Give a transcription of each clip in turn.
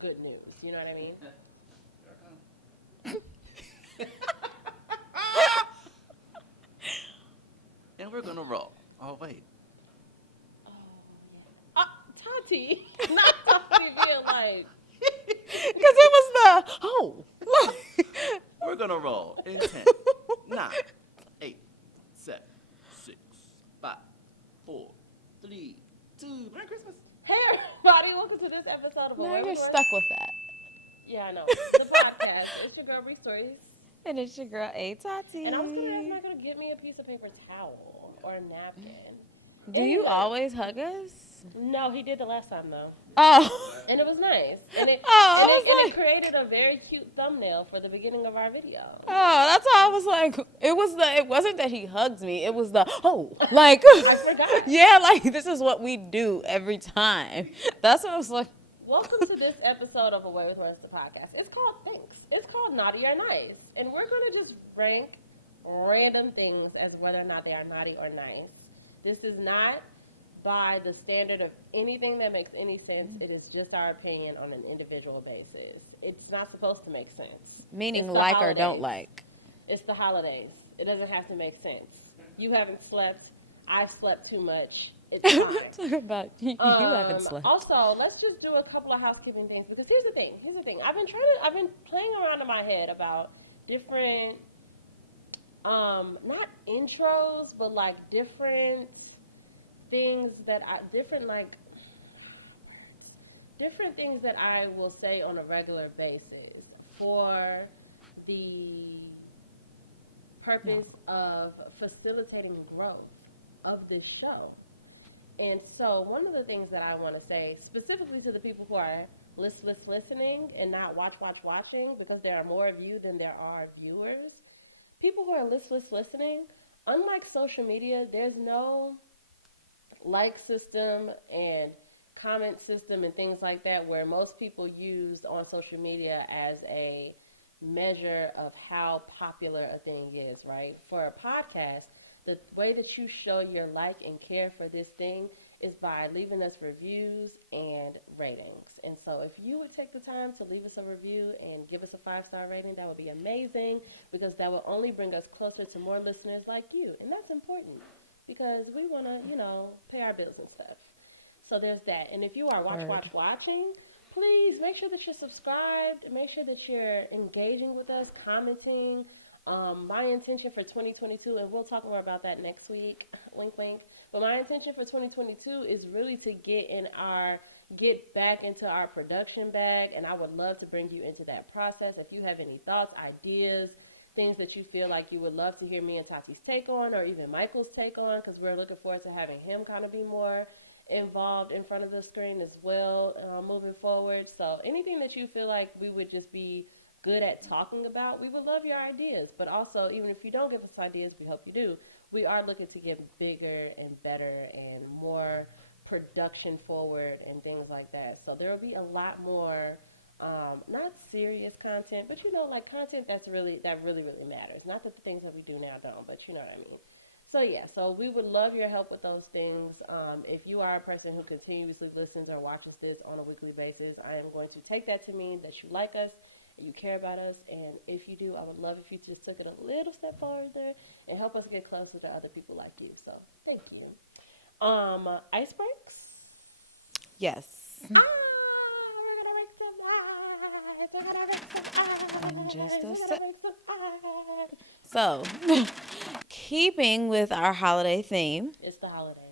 good news. You know what I mean? And we're gonna roll. Oh wait. Oh yeah. Tati, not Tati being like. Because it was the We're gonna roll in 10, 9, 8, 7, 6, 5, 4, 3, 2. Merry Christmas. Hey everybody, welcome to this episode of Now Away you're with One. stuck with that. Yeah, I know. The podcast. It's your girl Bree Stories. And it's your girl, A And I was gonna ask Tati. Michael to get me a piece of paper towel or a napkin. Do you Anyway, always hug us? no, he did the last time though. Oh. And it was nice. And it Oh, and I it, was and it like, created a very cute thumbnail for the beginning of our video. oh, that's why I was like, it wasn't that he hugs me, it was the, like, I forgot. yeah, like, this is what we do every time. That's what I was like. Welcome to this episode of Away with One podcast. It's called Thanks. It's called Naughty or Nice. And we're going to just rank random things as whether or not they are naughty or nice. This is not by the standard of anything that makes any sense. It is just our opinion on an individual basis. It's not supposed to make sense. Meaning It's the like or don't holidays. like. It's the holidays. It doesn't have to make sense. You haven't slept. I slept too much. It's fine. Talk about, you haven't slept. Also, let's just do a couple of housekeeping things because here's the thing. I've been playing around in my head about different, not intros, but like different things different things that I will say on a regular basis for the purpose of facilitating growth of this show. And so one of the things that I want to say specifically to the people who are listening and not watching, because there are more of you than there are viewers, people who are listening, unlike social media, there's no like system and comment system and things like that where most people use on social media as a measure of how popular a thing is, right? For a podcast, the way that you show your like and care for this thing is by leaving us reviews and ratings. And so if you would take the time to leave us a review and give us a 5-star rating, that would be amazing because that will only bring us closer to more listeners like you. And that's important because we want to, pay our bills and stuff. So there's that. And if you are watching, please make sure that you're subscribed. Make sure that you're engaging with us, commenting. My intention for 2022, and we'll talk more about that next week, wink, wink. But my intention for 2022 is really to get back into our production bag, and I would love to bring you into that process. If you have any thoughts, ideas, things that you feel like you would love to hear me and Tati's take on, or even Michael's take on, because we're looking forward to having him kind of be more involved in front of the screen as well, moving forward. So anything that you feel like we would just be good at talking about, we would love your ideas. But also, even if you don't give us ideas, we hope you do. We are looking to get bigger and better and more production forward and things like that. So there will be a lot more, not serious content, but like content that really matters. Not that the things that we do now don't, but you know what I mean. So yeah, so we would love your help with those things. If you are a person who continuously listens or watches this on a weekly basis, I am going to take that to mean that you like us, you care about us, and if you do, I would love if you just took it a little step further and help us get closer to other people like you. So thank you. Ice breaks. Yes. We're gonna break some ice. We're gonna break some ice. In just a We're sec. gonna break some ice. So, keeping with our holiday theme, It's the holidays.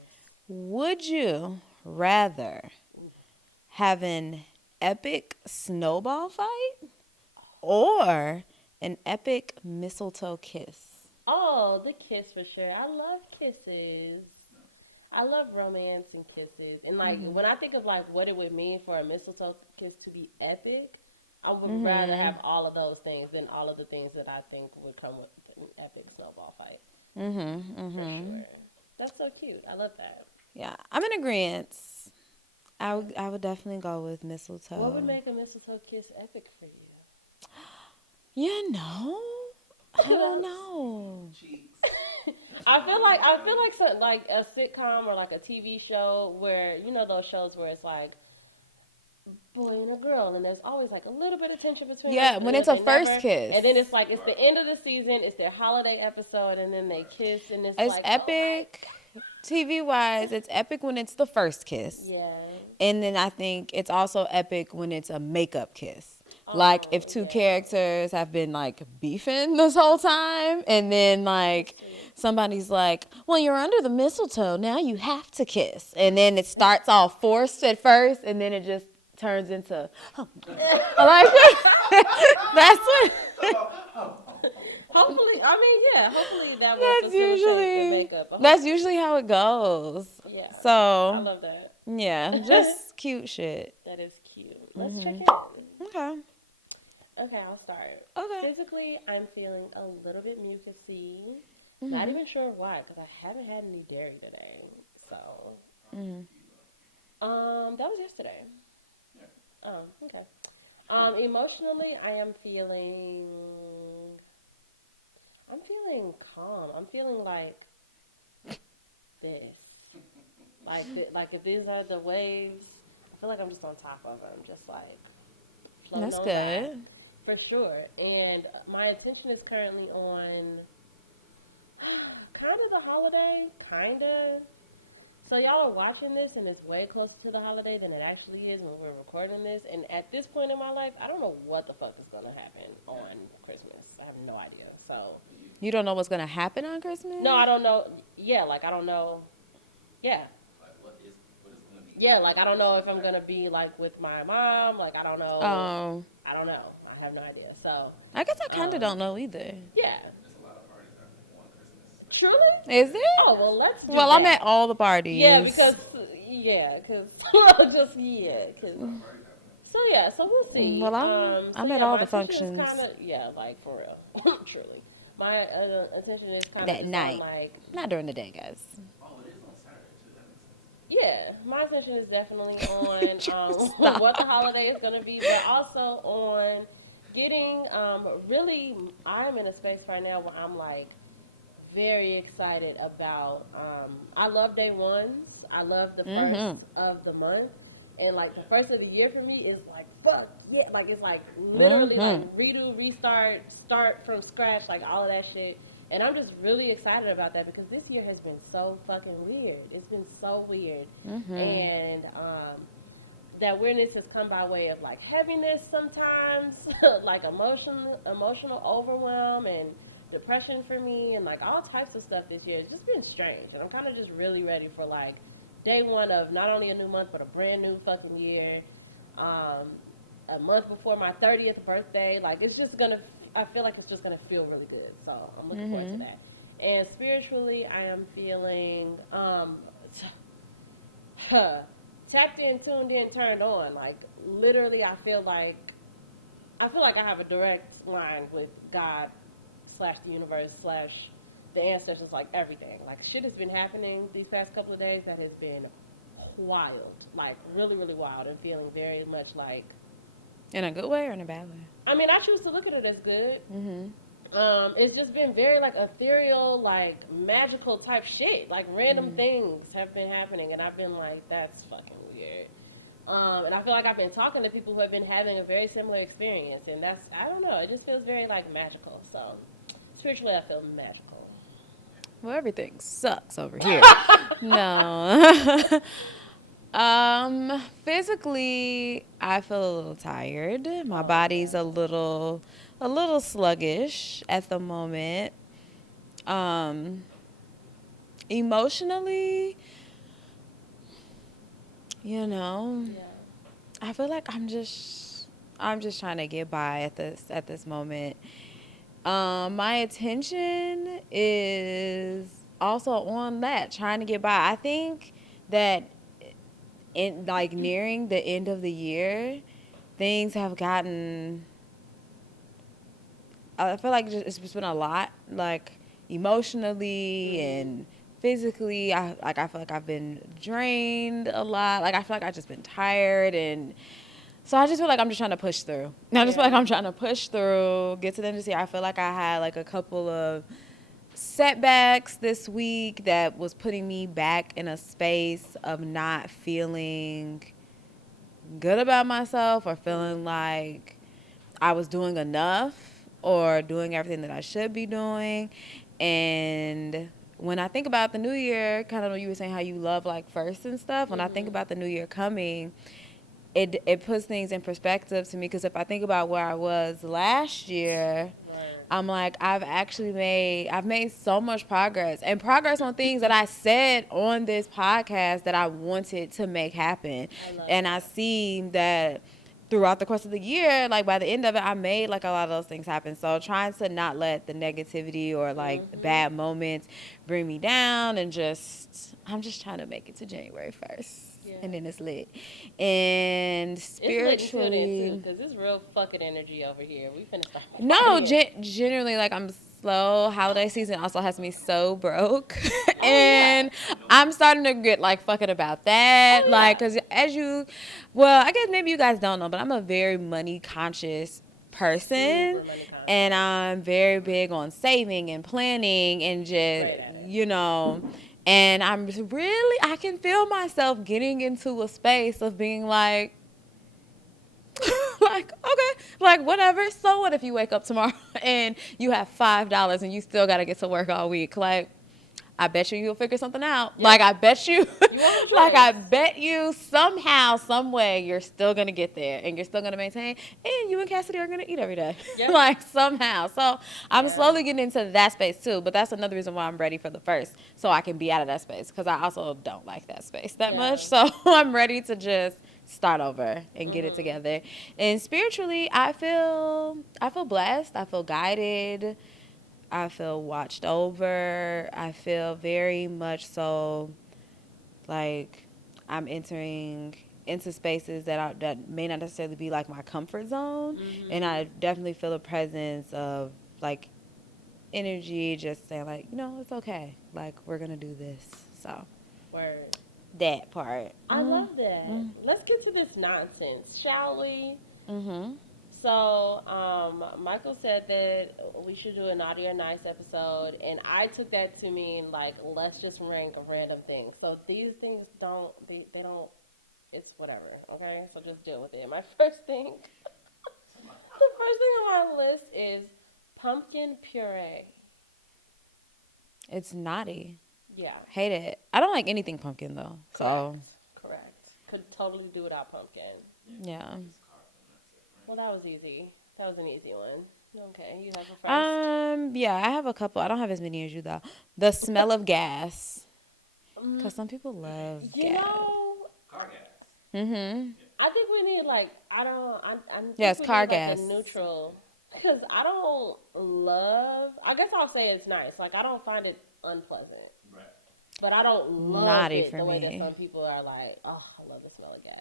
would you rather have an epic snowball fight or an epic mistletoe kiss? Oh, the kiss for sure. I love kisses. I love romance and kisses. And like when I think of like what it would mean for a mistletoe kiss to be epic, I would rather have all of those things than all of the things that I think would come with an epic snowball fight. For sure. That's so cute. I love that. Yeah, I'm in agreement. I would definitely go with mistletoe. What would make a mistletoe kiss epic for you? You know, I don't know. Cheeks. I feel like something like a sitcom or like a TV show where those shows where it's like boy and a girl, and there's always like a little bit of tension between Yeah, them. when And it's then a they first never, kiss. and then it's like it's the end of the season, it's their holiday episode, and then they kiss, and it's It's like, oh epic. TV wise, it's epic when it's the first kiss. my, yeah, And then I think it's also epic when it's a makeup kiss. Like oh if two yeah, characters have been like beefing this whole time and then like somebody's like, well, you're under the mistletoe, now you have to kiss. And then it starts all forced at first and then it just turns into, oh my God. I like that's what hopefully, I mean, yeah, hopefully that will that's facilitate the usually makeup. that's usually how it goes. Yeah, I So love that. yeah, just cute shit. That is cute. Let's check in. Okay. Okay, I'll start. Okay. Physically, I'm feeling a little bit mucusy. Not even sure why, because I haven't had any dairy today. So, that was yesterday. Okay. Emotionally, I'm feeling calm. I'm feeling like this. Like if these are the waves, I feel like I'm just on top of them, just like floating That's on good. by. For sure. And my attention is currently on kind of the holiday, kind of. So y'all are watching this, and it's way closer to the holiday than it actually is when we're recording this. And at this point in my life, I don't know what the fuck is gonna happen on Christmas. I have no idea. So You don't know what's gonna happen on Christmas? no, I don't know. Yeah, like I don't know. Yeah, Like, what is going to be? yeah, like I don't know if I'm gonna be like with my mom. Like I don't know. Oh, I don't know. I have no idea. So I guess I kind of don't know either. yeah, There's a lot of parties happening on Christmas. truly. Is it? Oh well, let's do Well, that. I'm at all the parties. Yeah, because just yeah, cause. So yeah, so we'll see. Well, I'm at all my the attention is functions. Kinda, yeah, like for real, truly. My attention is kind of That night. like Not during the day, guys. Oh, it is on Saturday, too. That makes sense. yeah, my attention is definitely on Stop. what the holiday is going to be, but also on getting really. I'm in a space right now where I'm like very excited about. I love day ones. I love the first of the month, and like the first of the year for me is like fuck yeah, like it's like literally like redo, restart, start from scratch, like all of that shit. And I'm just really excited about that because this year has been so fucking weird. It's been so weird, and that weirdness has come by way of like heaviness sometimes, like emotional overwhelm and depression for me, and like all types of stuff this year. It's just been strange, and I'm kind of just really ready for like day one of not only a new month but a brand new fucking year. A month before my 30th birthday, like it's just gonna. I feel like it's just gonna feel really good. So I'm looking forward to that. And spiritually, I am feeling tapped in, tuned in, turned on. Like literally, I feel like I have a direct line with God slash the universe slash the ancestors, like everything. Like shit has been happening these past couple of days that has been wild, like really, really wild, and feeling very much like. In a good way or in a bad way? I mean, I choose to look at it as good. It's just been very like ethereal, like magical type shit. Like random things have been happening, and I've been like, that's fucking weird. And I feel like I've been talking to people who have been having a very similar experience, and that's, I don't know, it just feels very like magical. So spiritually, I feel magical. Well, everything sucks over here. No. Physically, I feel a little tired. My body's a little sluggish at the moment. Emotionally, you know, Yeah. I feel like I'm just trying to get by at this moment. My attention is also on that, trying to get by. I think that in like nearing the end of the year, things have gotten. I feel like it's just been a lot, like emotionally and physically. I feel like I've been drained a lot. Like I feel like I've just been tired, and so I just feel like I'm just trying to push through. I just feel like I'm trying to push through, get to the end of the year. I feel like I had like a couple of setbacks this week that was putting me back in a space of not feeling good about myself or feeling like I was doing enough or doing everything that I should be doing. And when I think about the new year, kind of what you were saying how you love like first and stuff, when I think about the new year coming, it puts things in perspective to me, because if I think about where I was last year, I'm like, I've made so much progress, and progress on things that I said on this podcast that I wanted to make happen. And I see that throughout the course of the year, like by the end of it, I made like a lot of those things happen. So trying to not let the negativity or like the bad moments bring me down, and I'm just trying to make it to January 1st. Yeah. And then it's lit. And spiritually, it's lit because it's real fucking energy over here. We finna start. No, generally, like, I'm slow. Holiday season also has me so broke. And I'm starting to get, like, fucking about that. Like, because I guess maybe you guys don't know, but I'm a very money conscious person. And I'm very big on saving and planning and just, and I can feel myself getting into a space of being like, like, okay, like, whatever. So what if you wake up tomorrow and you have $5 and you still got to get to work all week? Like, I bet you'll figure something out. Yep. Like, I bet I bet you somehow, some way, you're still going to get there and you're still going to maintain, and you and Cassidy are going to eat every day. Yep. Like, somehow. So I'm slowly getting into that space too, but that's another reason why I'm ready for the first, so I can be out of that space, because I also don't like that space that much. So I'm ready to just start over and get it together. And spiritually, I feel blessed. I feel guided. I feel watched over. I feel very much so like I'm entering into spaces that may not necessarily be like my comfort zone. And I definitely feel a presence of like energy just saying like, it's okay. Like, we're going to do this. So. Word. That part. I love that. Let's get to this nonsense, shall we? So, Michael said that we should do a naughty or nice episode, and I took that to mean like, let's just rank random things. So these things they don't. It's whatever. Okay, so just deal with it. My first thing, the first thing on my list is pumpkin puree. It's naughty. Yeah. Hate it. I don't like anything pumpkin though. Correct. Could totally do without pumpkin. Yeah. Well, that was easy. That was an easy one. Okay, you have a first? Yeah, I have a couple. I don't have as many as you though. The smell of gas. Because some people love gas. Car gas. I think we need it's car gas. A neutral. Because I don't love, I guess I'll say it's nice. Like, I don't find it unpleasant. Right. But I don't love naughty it for the way me. that some people are like, oh, I love the smell of gas.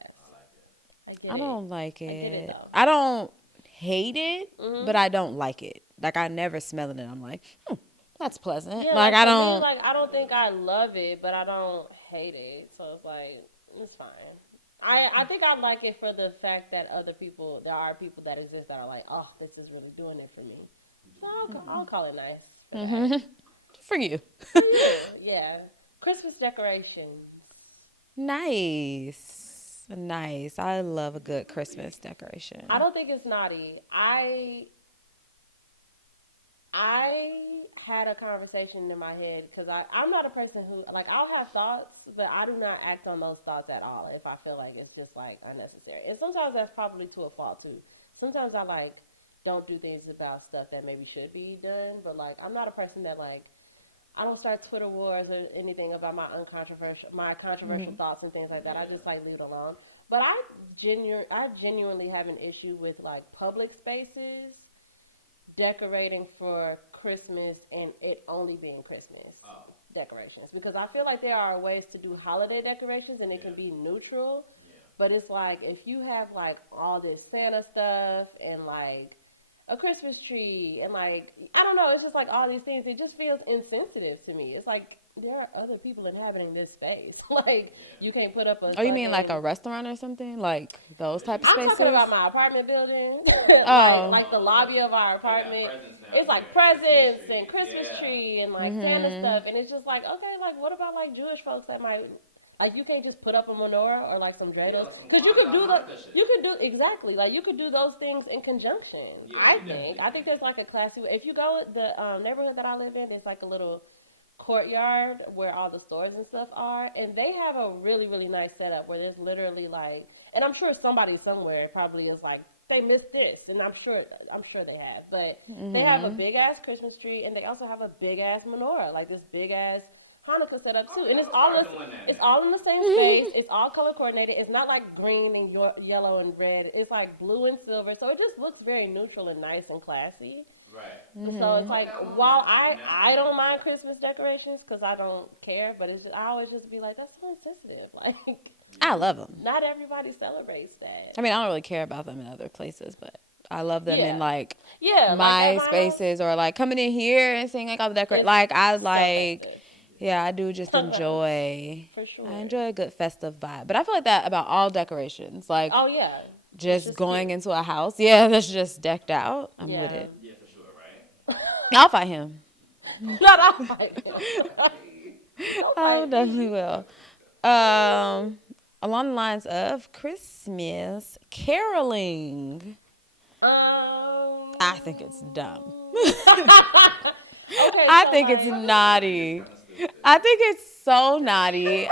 I don't like it. I get it, though. I don't hate it, but I don't like it. Like, I never smell it and I'm like, that's pleasant. Yeah, like, I don't. I don't think I love it, but I don't hate it. So it's like, it's fine. I think I like it for the fact that there are people that exist that are like, oh, this is really doing it for me. So I'll call it nice. For you. For you, yeah. Christmas decorations. Nice. I love a good Christmas decoration. I don't think it's naughty. I had a conversation in my head because I'm not a person who, like, I'll have thoughts, but I do not act on those thoughts at all if I feel like it's just, like, unnecessary. And sometimes that's probably to a fault, too. Sometimes I, like, don't do things about stuff that maybe should be done, but, like, I'm not a person that, like, I don't start Twitter wars or anything about my controversial thoughts and things like that. I just, like, leave it alone. But I genuinely have an issue with, like, public spaces decorating for Christmas and it only being Christmas decorations, because I feel like there are ways to do holiday decorations and it can be neutral, but it's like if you have like all this Santa stuff and like a Christmas tree and like, I don't know, it's just like all these things, it just feels insensitive to me. It's like there are other people inhabiting this space. Like, you can't put up a... Oh, you mean like a restaurant or something? Like those type of spaces? I'm talking about my apartment building. like the lobby of our apartment. It's like presents and Christmas tree and like Santa stuff. And it's just like, okay, like what about like Jewish folks that might Like you can't just put up a menorah or like some dreidels, some because you could do Hanukkah the, shit. you could do exactly like you could do those things in conjunction. Yeah, I you think. definitely I think can. there's like a classy. If you go the neighborhood that I live in, it's like a little courtyard where all the stores and stuff are, and they have a really really nice setup where there's literally like, and I'm sure somebody somewhere probably is like they missed this, and I'm sure they have, but they have a big ass Christmas tree, and they also have a big ass menorah, like this big ass Hanukkah setup too, and it's all Start doing that it's now. all in the same space. It's all color coordinated. It's not like green and yellow and red. It's like blue and silver, so it just looks very neutral and nice and classy. Right. So it's like, Okay, I'm on while that. I don't mind Christmas decorations because I don't care, but it's just, I always just be like, that's so insensitive. Like, I love them. not everybody celebrates that. I mean, I don't really care about them in other places, but I love them in like Yeah, my like at spaces or like coming in here and seeing like all the decorate. It's Like I so like, festive. yeah, I do just enjoy. For sure. I enjoy a good festive vibe, but I feel like that about all decorations. Like Oh yeah, just going into a house, yeah, that's just decked out. I'm with it. Yeah, for sure, right? I'll fight him. Not all right. I definitely will. Along the lines of Christmas caroling, I think it's dumb. Okay, I so think it's like, naughty. I think it's so naughty.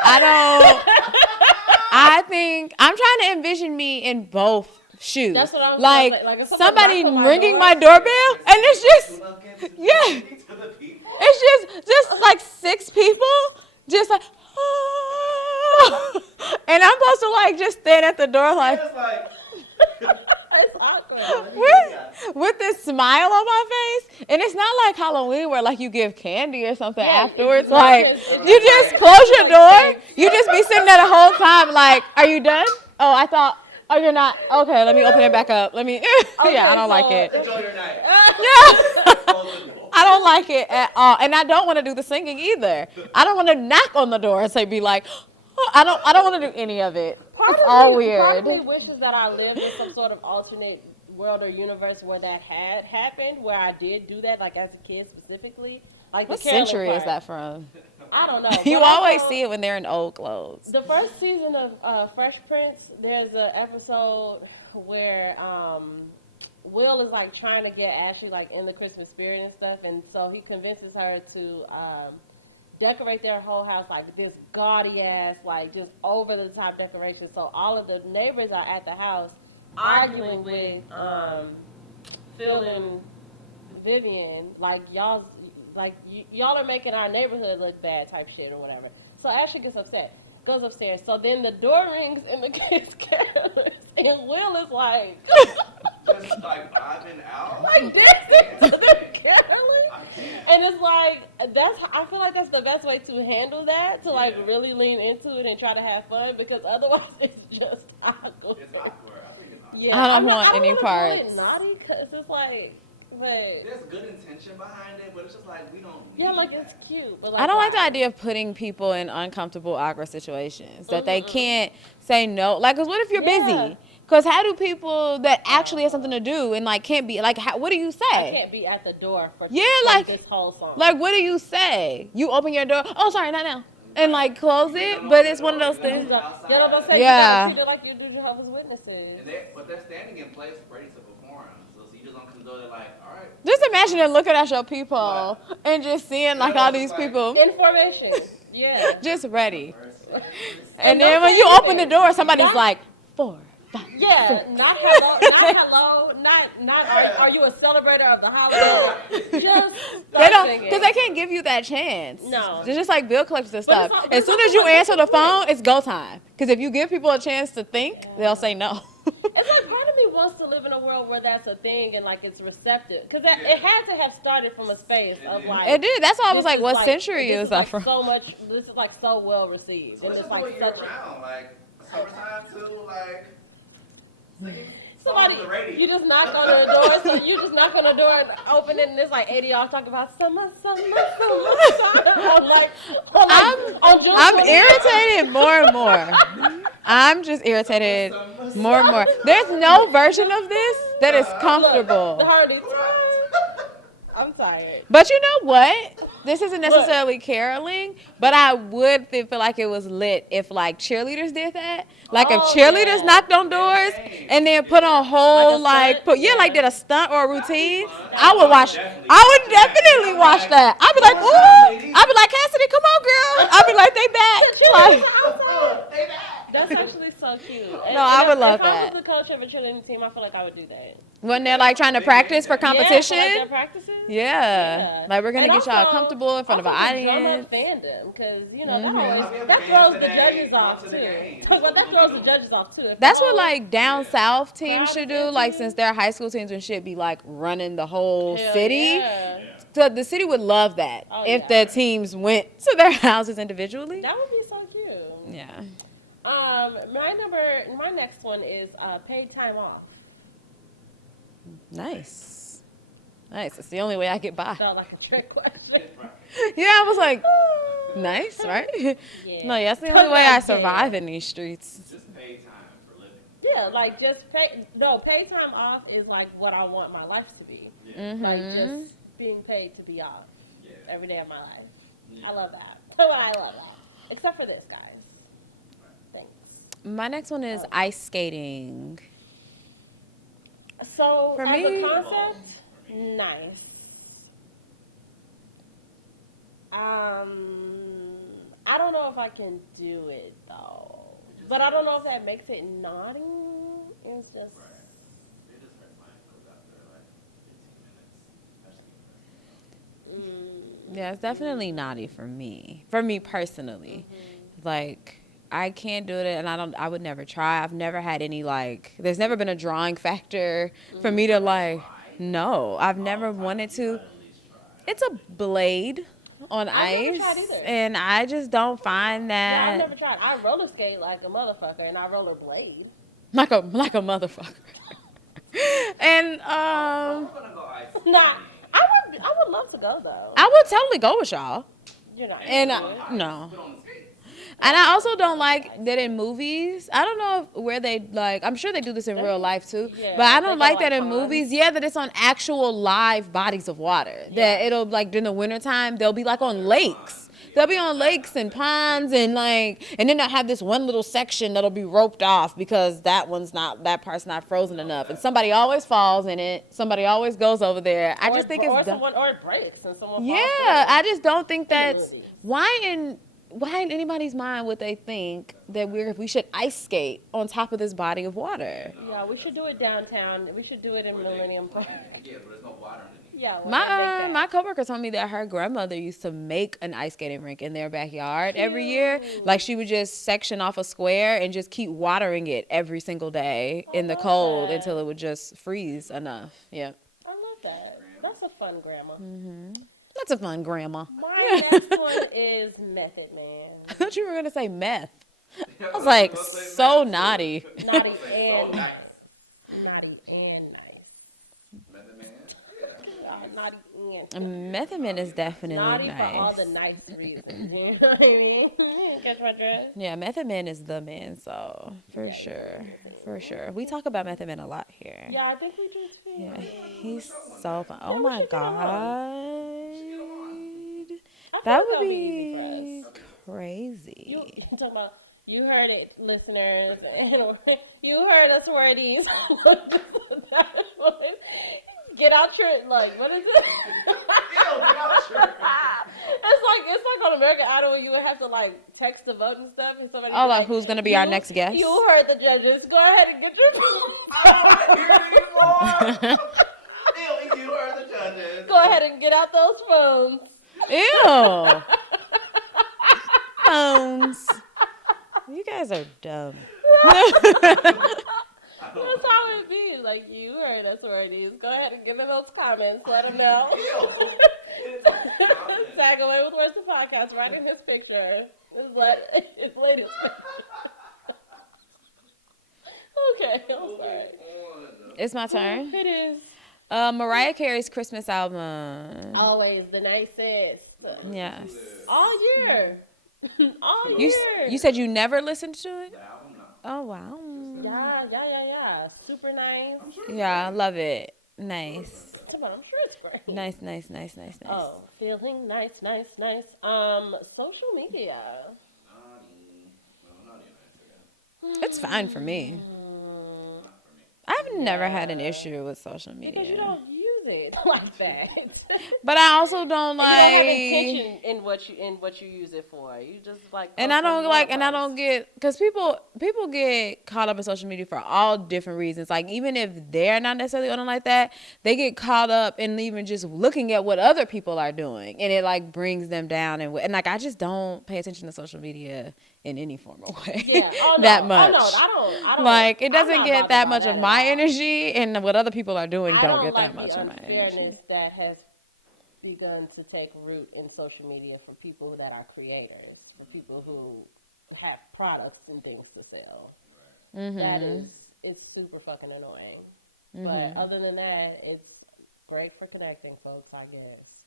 I think I'm trying to envision me in both shoes. That's what I was like, gonna say. Like, if somebody knocks on my ringing door- my doorbell, and it's just yeah. To the people. It's just like 6 people, just like, and I'm supposed to like just stand at the door like It's like, it's awkward. with this smile on my face, and it's not like Halloween where like you give candy or something Yeah, afterwards. it's Like just- you just close your door, you just be sitting there the whole time. Like, are you done? Oh, I thought. Oh, you're not. Okay, let me open it back up. Let me. Yeah, I don't like it. enjoy your night. Yeah. Close the door. I don't like it at all, and I don't want to do the singing either. I don't want to knock on the door and say, "Be like," oh, I don't want to do any of it. It's all Part of me weird. wishes that I lived in some sort of alternate world or universe where that had happened, where I did do that, like as a kid specifically. Like What the caroling century is part. that from? I don't know. You But always also, see it when they're in old clothes. the first season of Fresh Prince. There's an episode where Will is like trying to get Ashley like in the Christmas spirit and stuff, and so he convinces her to decorate their whole house like this gaudy ass, like just over the top decoration. So all of the neighbors are at the house arguing with Phil and Vivian, like y'all are making our neighborhood look bad type shit or whatever. So Ashley gets upset, goes upstairs. So then the door rings and the kids carolers, and Will is like Just like vibing out. like dancing to the caroling. And it's like I feel like that's the best way to handle that, to like really lean into it and try to have fun, because otherwise it's just awkward. It's awkward. I think it's awkward. Yeah, I don't I'm not- want I don't any wanna call parts. it naughty, cause it's like, but There's good intention behind it, but it's just like we don't need yeah, like that. it's cute. But like, I don't like the why? idea of putting people in uncomfortable, awkward situations that they can't say no. Like, 'cause what if you're Yeah. busy? Because how do people that actually have something to do and like can't be like, what do you I say? can't be at the door for Yeah, like like- this whole song. Like, what do you say? You open your door. Oh, sorry, not now. And like close it, but it's one of those You things. don't gonna say Yeah. you gotta treat it like you do Jehovah's Witnesses. But they're standing in place ready to perform. So you just don't come to like, all right. Just imagine them looking at your people and just seeing like all these people Information. Yeah. just ready. First, And don't then when say you open the anything. door, somebody's Not- like 4, 5. Yeah, not hello, not are you a celebrator of the holiday? Just They don't, singing. because they can't give you that chance. No. They're just like bill collectors and But stuff. it's As soon also as you like- answer the phone, it's go time. Because if you give people a chance to think, they'll say no. It's like part of me wants to live in a world where that's a thing and like it's receptive, because it had to have started from a space of like. It did. That's why I was this like, is what century this is is that like from? so much. This is like so well received, So and let's it's just like do it year such. round, like summertime too, like singing Somebody, songs on the radio. you just knock on the door. So you just knock on the door and open it, and there's like 80 y'all talking about summer. I'm like, on June I'm 20th. irritated more and more. I'm just irritated more and more. There's no version of this that is The comfortable. harmony. I'm tired. But you know what? This isn't necessarily caroling, but I would feel like it was lit if like cheerleaders did that. Like if Oh, cheerleaders yeah. knocked on doors and then put on whole Like a stunt? like Yeah. did a stunt or a routine. fun. I would watch. Definitely I would watch that. definitely watch that. I'd be like, One more time, ooh. ladies. I'd be like, Cassidy, come on, girl. I'd be like, they back. Like, They back. That's actually so cute. And, No, I would love if I that. was the coach of a cheerleading team, I feel like I would do that. when they're like trying to practice for competition. Yeah, for, like, their practices. Yeah. Like we're gonna And get y'all also- comfortable in front of an also the drum audience. up fandom, because you know Mhm. that I'll always be at that the throws game the today. judges Come off to too. the game. Well, That's that what throws we the do. judges off too. If That's the what whole like down south teams crowd should is do. Like into since you. their high school teams and shit be like running the whole Hell city. yeah. So the city would love that Oh, if yeah. the teams went to their houses individually. That would be so cute. Yeah. My next one is paid time off. Nice. Nice. It's the only way I get by. Felt like a trick question. Yeah, I was like, nice, right? Yeah. No, that's the only way I Sometimes, survive in these streets. Just pay time for living. Yeah, like just pay time off is like what I want my life to be. Mm-hmm. Like just being paid to be off Yeah. every day of my life. Yeah. I love that. I love that. Except for this, guys. Thanks. My next one is Oh. ice skating. So For as me- a concept, nice. I don't know if I can do it though. But I don't know if that makes it naughty. It's just Right. It just hurts my ankles after like 15 minutes. Yeah, it's definitely naughty for me. For me personally. Like I can't do it and I would never try. I've never had any like there's never been a drawing factor for me to like no, I've never wanted to. It's a blade on I've never ice tried either. and I just don't find Yeah, I've that never tried. I roller skate like a motherfucker and I roller blade. like a motherfucker. And I'm gonna go ice skating. Nah, I would love to go though. I would totally go with y'all. You're not. And into it. no. Put on the skates. And I also don't like that in movies. I don't know where they like. I'm sure they do this in real life too. Yeah, but I they don't go, like that like, in ponds. movies. Yeah, that it's on actual live bodies of water. That it'll like during the wintertime they'll be like on lakes. They'll be on lakes and ponds and like, and then they'll have this one little section that'll be roped off because that part's not frozen enough, and somebody always falls in it. Somebody always goes over there. I just think it's dumb. or it breaks and someone. Yeah, falls I just don't think that's movies. why in anybody's mind would they think that we should ice skate on top of this body of water. Yeah, we should do it downtown. We should do it in Millennium Park. Yeah, but there's no water underneath. Yeah. My coworker told me that her grandmother used to make an ice skating rink in their backyard every year. Like she would just section off a square and just keep watering it every single day in the love cold that. until it would just freeze enough. Yeah, I love that. That's a fun grandma. that's a fun grandma. My next one is Method Man. I thought you were gonna say meth. I was like, so naughty. Naughty So and nice. naughty and nice. Method Man. Naughty and Method Man is definitely naughty nice. for all the nice reasons. You know what I mean? Catch my drift? Yeah, Method Man is the man, so for sure. We talk about Method Man a lot here. Yeah, I think we do too. Yeah, he's so fun. Oh we my should do one. god, I feel that like would that'll be easy for us. crazy. You I'm talking about you heard it, listeners, and you heard us wordies. Get out your what is it? It's like on American Idol where you would have to like text the vote and stuff, and somebody. Oh, like who's gonna be our "You- next guest? You heard the judges. Go ahead and get your. I don't want to hear it anymore. Ew, you are the judges. Go ahead and get out those phones. Ew. Phones. You guys are dumb. That's how it be. Like, you heard us already. Go ahead and give them those comments. Let them know. Tag away with words of podcast right in his picture. His latest picture. Okay, I'm sorry. It's my turn. It is. Mariah Carey's Christmas album. Always the nicest. Yes. All year. All year. You said you never listened to it? The album, no. Oh wow. Yeah. Super nice. Yeah, I love it. Nice. Come on, I'm sure it's great. Nice, nice, nice, nice, nice. Oh, feeling nice. Social media. Naughty. No, naughty and nice, It's fine for me. Mm, not for me. I've never had an yeah. issue with social Because you media. don't use it like that. But I also don't And you don't have like. intention in what you use it for. You just like And post I what don't you like, wanna and I post. don't get, because people get caught up in social media for all different reasons. Like, even if they're not necessarily on it like that, they get caught up in even just looking at what other people are doing, and it like brings them down. And like, I just don't pay attention to social media in any formal way. Yeah. Oh no. That Oh no. much. I don't. Like, it I'm doesn't not get bothered that by much that of at my all. energy, and what other people are doing I don't don't get that like the much of my unfairness energy. that has begun to take root in social media for people that are creators, for people who have products and things to sell. That is, it's super fucking annoying. But other than that, it's great for connecting folks, I guess.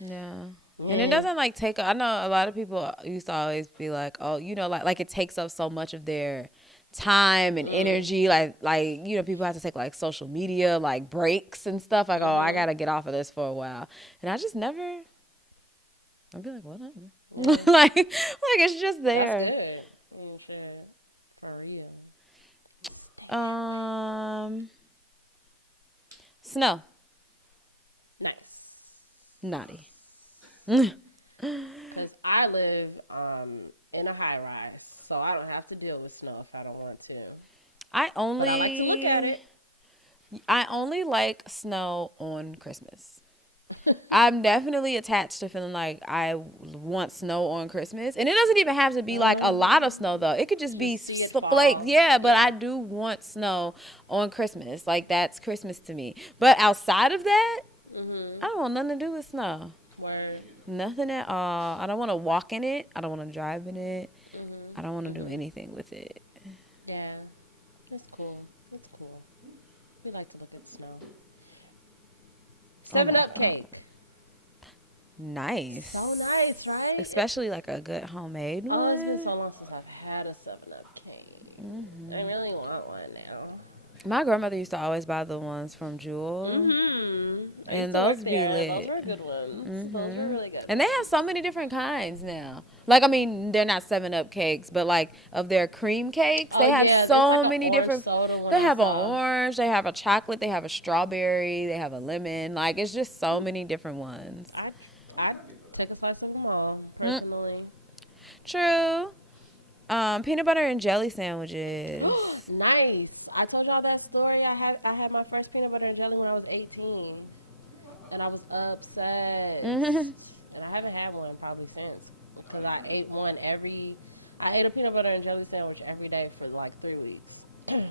Yeah. And it doesn't like take. I know a lot of people used to always be like, oh, like it takes up so much of their time and energy. Like people have to take like social media like breaks and stuff. Like, oh, I gotta get off of this for a while, and I just never. I'd be like, whatever. like it's just there. That's good. Mm, shit. For real. Snow, Nice. naughty. Because I live in a high rise, so I don't have to deal with snow if I don't want to. I But I like to look at it. only like snow on Christmas. I'm definitely attached to feeling like I want snow on Christmas. And it doesn't even have to be like a lot of snow, though. It could just be see it flakes. fall. Yeah, but I do want snow on Christmas. Like, that's Christmas to me. But outside of that, I don't want nothing to do with snow. Word. Nothing at all. I don't want to walk in it. I don't want to drive in it. I don't want to do anything with it. Yeah. It's cool. It's cool. We like to look at snow. 7-Up cake. Nice. So nice, right? Especially like a good homemade Oh, it's been one. so long since I've had a 7-Up cake. I really want one now. My grandmother used to always buy the ones from Jewel. And those be lit. Those were good ones. Those were really good. And they have so many different kinds now. Like, I mean, they're not 7-Up cakes, but like of their cream cakes, they have yeah, so there's like many an orange different. soda one They I have an saw. orange, they have a chocolate, they have a strawberry, they have a lemon. Like, it's just so many different ones. I take a slice of them all, personally. True. Peanut butter and jelly sandwiches. Nice. I told y'all that story. I had my first peanut butter and jelly when I was 18. And I was upset. And I haven't had one probably since. Because I ate a peanut butter and jelly sandwich every day for like 3 weeks.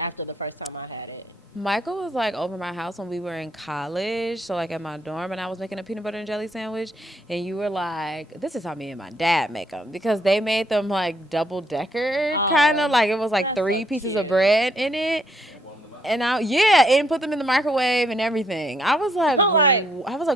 After the first time I had it. Michael was like over my house when we were in college, so like at my dorm, and I was making a peanut butter and jelly sandwich, and you were like, "This is how me and my dad make them," because they made them like double decker, kind of like it was like that's 3 so pieces cute. of bread in it. And and put them in the microwave and everything. I was like,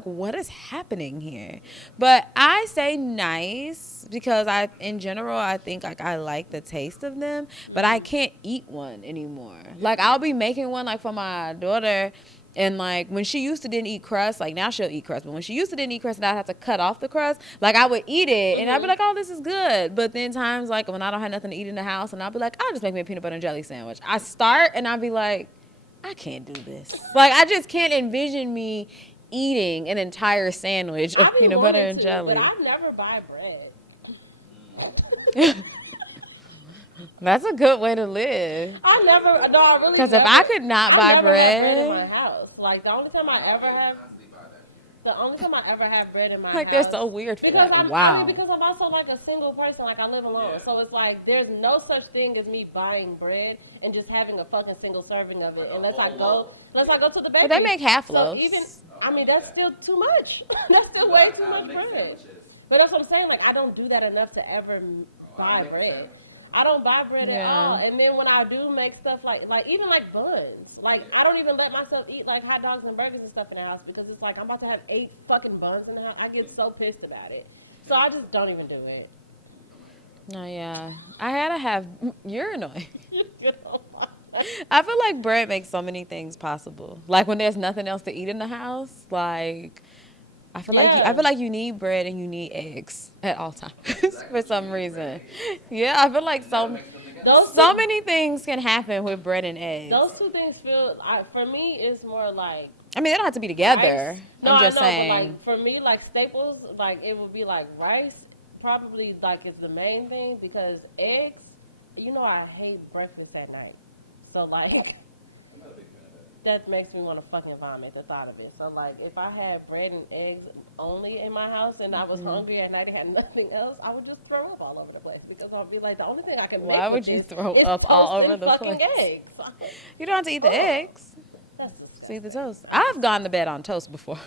what is happening here? But I say nice because in general, I think like I like the taste of them, but I can't eat one anymore. Like I'll be making one like for my daughter. And, like, when she used to didn't eat crust, like, now she'll eat crust. But when she used to didn't eat crust and I'd have to cut off the crust, like, I would eat it. And I'd be like, oh, this is good. But then times, like, when I don't have nothing to eat in the house, and I'll be like, I'll just make me a peanut butter and jelly sandwich. I start, and I'll be like, I can't do this. Like, I just can't envision me eating an entire sandwich of peanut butter and jelly. But I never buy bread. That's a good way to live. I really Because if never- I could not buy I never bread, have bread in my house. Like, the only time I ever have bread in my like, house. they're so weird for Because that. Wow. because I'm also like a single person, like I live alone. So it's like there's no such thing as me buying bread and just having a fucking single serving of it unless I go to the bakery. But they make half So loaves. that's still too much. That's still way too much bread. But that's what I'm saying. Like I don't do that enough to ever buy bread. I don't buy bread at all. And then when I do make stuff like even like buns, like I don't even let myself eat like hot dogs and burgers and stuff in the house because it's like I'm about to have 8 fucking buns in the house. I get so pissed about it. So I just don't even do it. Oh, yeah. I had to have, you're annoying. You know, I feel like bread makes so many things possible. Like when there's nothing else to eat in the house, like I feel like you need bread and you need eggs at all times Exactly. for some You need bread reason. and eggs. Yeah, I feel like And never mix them together. Those so two, many things can happen with bread and eggs. those two things feel. For me, it's more like I mean, they don't have to be rice. together. No, I'm I just know, but saying. like for me, like staples, like it would be like rice. Probably like is the main thing because eggs. You know, I hate breakfast at night. So like. I'm not a big fan of that. That makes me want to fucking vomit the thought of it. So like, if I had bread and eggs only in my house and I was hungry at night and had nothing else, I would just throw up all over the place because I'll be like, the only thing I can Why make would with you this throw is up toast all over and the fucking place? eggs. You don't have to eat the Oh. eggs. That's See disgusting. the toast. I've gone to bed on toast before.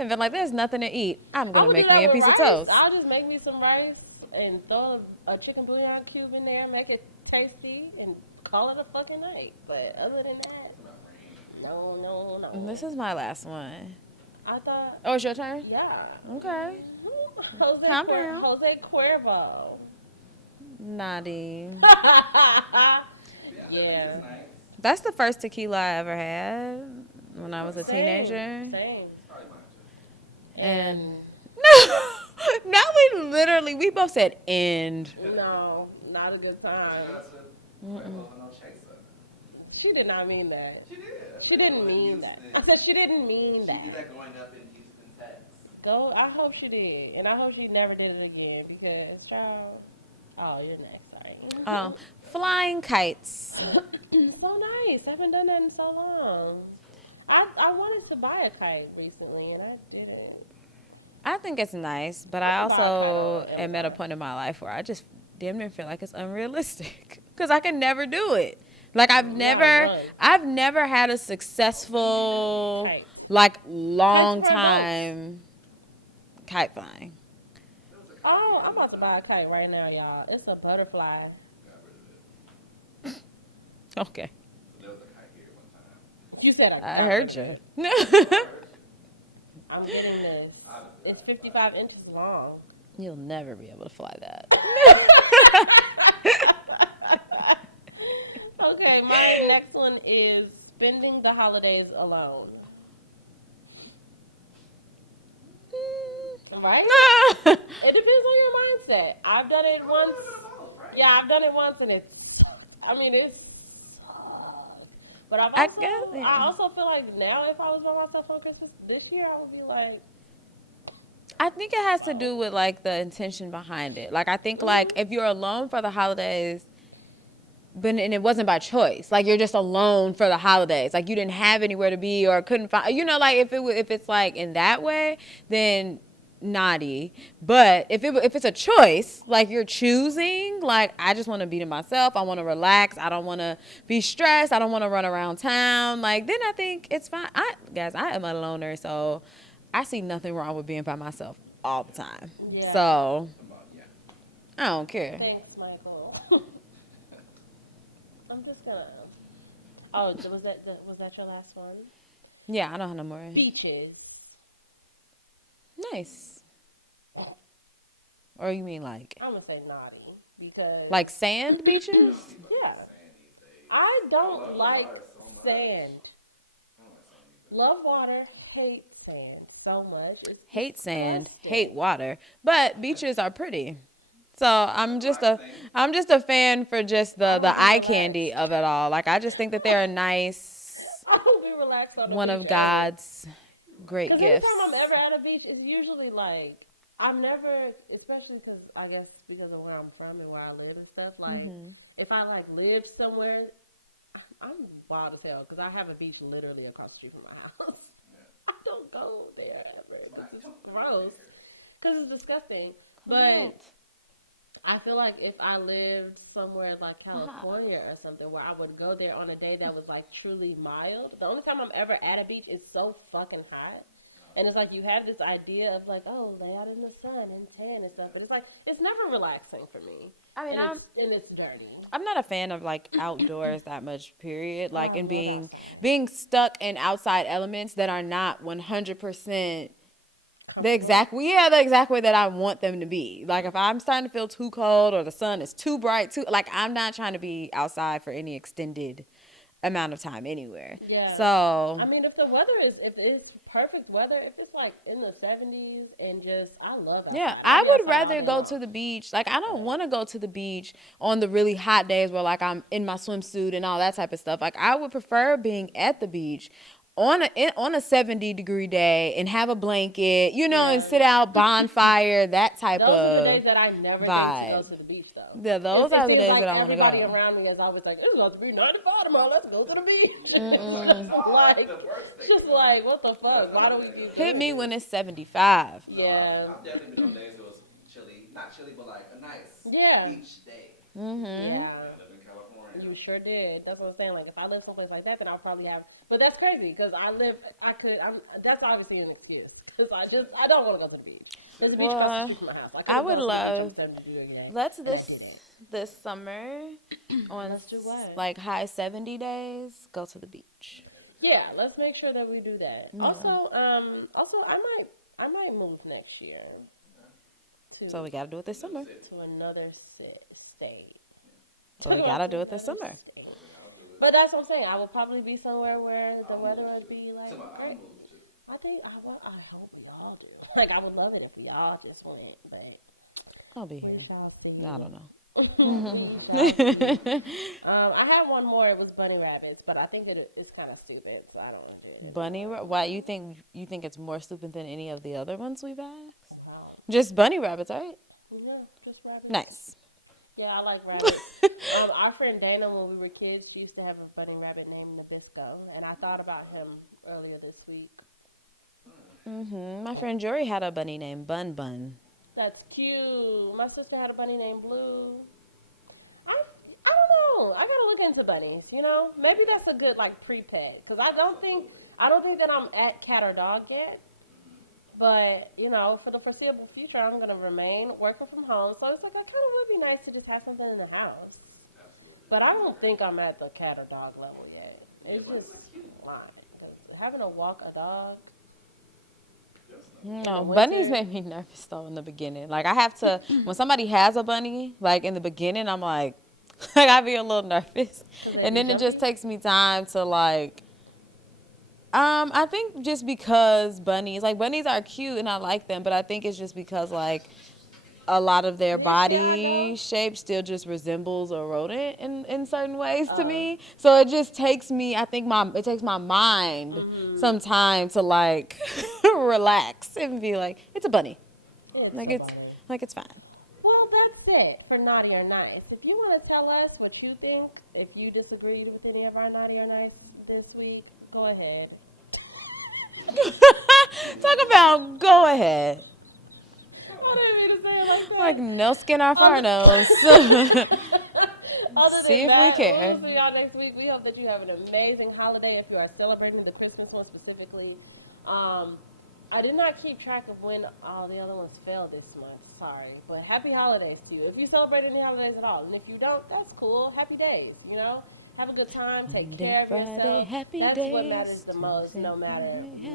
And been like, there's nothing to eat. I'm I gonna would do make that me a with piece rice. of toast. I'll just make me some rice and throw a chicken bouillon cube in there, make it tasty, and call it a fucking night. But other than that, It's not rain. no. And this is my last one. I thought, Oh, it's your turn? yeah. Okay. Jose, down. Jose Cuervo. Naughty. Yeah. Yeah. It's nice. That's the first tequila I ever had when I was a teenager. Same. Probably mine too. And now we both said end. No, not a good time. That's it. No chaser. She did not mean that. She did. She didn't mean that. I said she didn't mean She that. did that growing up in Houston, Texas. Go. I hope she did, and I hope she never did it again because, child. Oh, you're next. Sorry. Oh, flying kites. So nice. I haven't done that in so long. I wanted to buy a kite recently, and I didn't. I think it's nice, but I I'll buy a kite also on am at a Amazon. point in my life where I just damn near feel like it's unrealistic because I can never do it. Like I've never had a successful, Kite. like long Kites for time kite flying. There was a Oh, I'm about to buy a kite right now, y'all. It's a butterfly. got rid of it. Okay, So there was a kite here one time. You said I heard you. I'm getting this. It's 55 inches long. You'll never be able to fly that. Okay, my next one is spending the holidays alone. Right? It depends on your mindset. I've done it once. Yeah, I've done it once, and it sucked. I mean, it sucked. But I also feel like now, if I was by myself on Christmas this year, I would be like, I think it has to do with like the intention behind it. Like I think like if you're alone for the holidays, and it wasn't by choice. Like you're just alone for the holidays. Like you didn't have anywhere to be or couldn't find. You know, like if it's like in that way, then naughty. But if it's a choice, like you're choosing, like I just want to be to myself. I want to relax. I don't want to be stressed. I don't want to run around town. Like then I think it's fine. I am a loner, so I see nothing wrong with being by myself all the time. Yeah. So Yeah. I don't care. thanks, Michael. I'm just gonna. Oh, was that your last one? Yeah, I don't have no more. Beaches. Nice. Or you mean like I'm gonna say naughty because like sand beaches? yeah, I don't like sand. Love water, hate sand so much. It's Hate sand, disgusting. hate water, but beaches are pretty. So I'm just a fan for just the eye candy of it all. Like I just think that they're a nice I don't be relaxed on the one beach of ever. God's great Because gifts. anytime I'm ever at a beach, it's usually like I'm never, especially because I guess because of where I'm from and where I live and stuff. Like if I like live somewhere, I'm wild as hell because I have a beach literally across the street from my house. I don't go there ever. This is gross because it's disgusting. But I feel like if I lived somewhere like California or something where I would go there on a day that was like truly mild. The only time I'm ever at a beach is so fucking hot. And it's like you have this idea of like, oh, lay out in the sun and tan and stuff. But it's like, it's never relaxing for me. I mean, and it's dirty. I'm not a fan of like outdoors that much, period. Like I and love being stuck in outside elements that are not 100% the exact way that I want them to be. Like if I'm starting to feel too cold or the sun is too bright, like I'm not trying to be outside for any extended amount of time anywhere. Yeah. So I mean, if it's perfect weather, if it's like in the 70s and just, I love outside. yeah, I'll I be would outside all rather day go long. to the beach. Like, I don't want to go to the beach on the really hot days where, like, I'm in my swimsuit and all that type of stuff. Like, I would prefer being at the beach on a 70-degree day and have a blanket, and Yeah. sit out, bonfire, that type Those are the of days that I never think to go vibe. to the beach, though. Yeah, those It are the seems days like that I want to everybody go. around me is always like, it's about to be 95 tomorrow, let's go to the beach. It's Oh, like, the worst it's thing just to go. like, what the That's fuck? Why do another we thing do to this? Hit me when it's 75. No, Yeah. I've definitely been on days it was chilly. Not chilly, but like a nice Yeah. beach day. Mm-hmm. Yeah. I live in California. You sure did. That's what I'm saying. Like, if I live someplace like that, then I'll probably have. But that's crazy because that's obviously an excuse. Because I don't want to go to the beach. There's a beach across the street from my house. I would love. Let's this. this summer on Let's do what? like high 70 days, go to the beach. Yeah, let's make sure that we do that. Yeah. Also, I might move next year. So we gotta do it this summer. To another state. So we gotta do it this summer. But that's what I'm saying. I will probably be somewhere where the weather would be like great. I hope we all do. Like, I would love it if we all just went, but I'll be here. y'all see. I don't know. I had one more. It was bunny rabbits, but I think it's kind of stupid, so I don't want to do it. Why you think it's more stupid than any of the other ones we've asked? Wow. Just bunny rabbits, right? Yeah, just rabbits. Nice. Yeah, I like rabbits. Our friend Dana, when we were kids, she used to have a bunny rabbit named Nabisco, and I thought about him earlier this week. My friend Jory had a bunny named Bun Bun. That's cute. My sister had a bunny named Blue. I don't know. I gotta look into bunnies. Maybe that's a good like pre-peg because I don't think that I'm at cat or dog yet. But for the foreseeable future, I'm gonna remain working from home. So it's like I kind of would be nice to just have something in the house. Absolutely. But I don't think I'm at the cat or dog level yet. It's just lying. Having to walk a dog. No, bunnies make me nervous though in the beginning. Like I have to when somebody has a bunny, like in the beginning I'm like I be a little nervous. And then it just takes me time to like I think just because bunnies are cute and I like them, but I think it's just because like a lot of their body shape still just resembles a rodent in certain ways to me. So it just takes me, I think it takes my mind some time to like relax and be like, it's a bunny. It's fine. Well, that's it for Naughty or Nice. If you want to tell us what you think, if you disagree with any of our Naughty or Nice this week, go ahead. Talk about go ahead. I didn't mean to say it like that. Like no skin off our nose. Other See than if we that, care. we'll see y'all next week. We hope that you have an amazing holiday if you are celebrating the Christmas one specifically. I did not keep track of when all the other ones fell this month. Sorry. But happy holidays to you. If you celebrate any holidays at all. And if you don't, that's cool. Happy days, Have a good time. Take care of yourself. That's what matters the most, no matter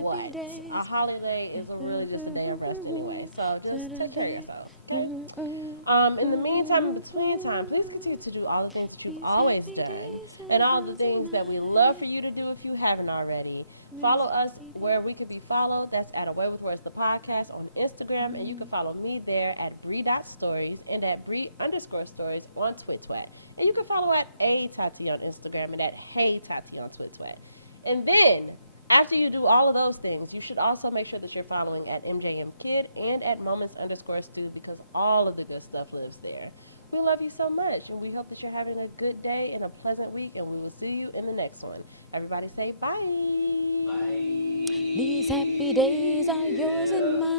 what. A holiday is really just a day of rest anyway. So just take care of yourself. Okay? In the meantime, in between time, please continue to do all the things that you've always done. And all the things that we love for you to do if you haven't already. Follow us where we could be followed. That's at Away With Words, the podcast on Instagram. And you can follow me there at Bree.stories and at Bree_stories on TwitTwat. And you can follow at A_Tati on Instagram and at Hey_Tati on TwitTwat. And then, after you do all of those things, you should also make sure that you're following at MJMKid and at Moments_Stu because all of the good stuff lives there. We love you so much, and we hope that you're having a good day and a pleasant week, and we will see you in the next one. Everybody say bye. Bye. These happy days are yours and mine.